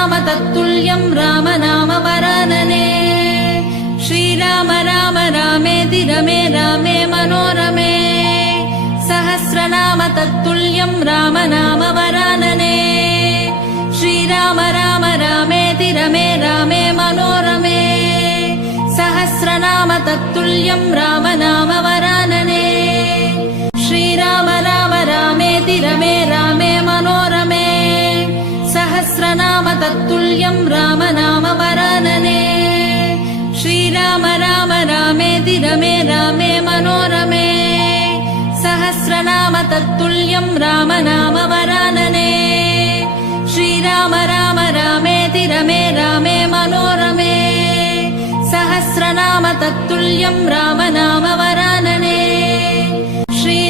सहस्रनाम तत्तुल्यं राम नाम वरानने श्रीराम राम रामेति रमे रामे मनोरमे सहस्रनाम तत्तुल्यं राम नाम वरानने श्रीराम राम रामेति रमे रामे मनोरमे सहस्रनाम तत्तुल्यं राम नाम वरानने श्रीराम राम रामेति रमे रामे मनोरमे सहस्रनाम तत्तुल्यं राम नाम वरानने श्रीराम राम रामेति रमे रामे मनोरमे सहस्रनाम तत्तुल्यं राम नाम वरानने श्रीराम राम रामेति रमे रामे मनोरमे सहस्रनाम तत्तुल्यं राम नाम वरानने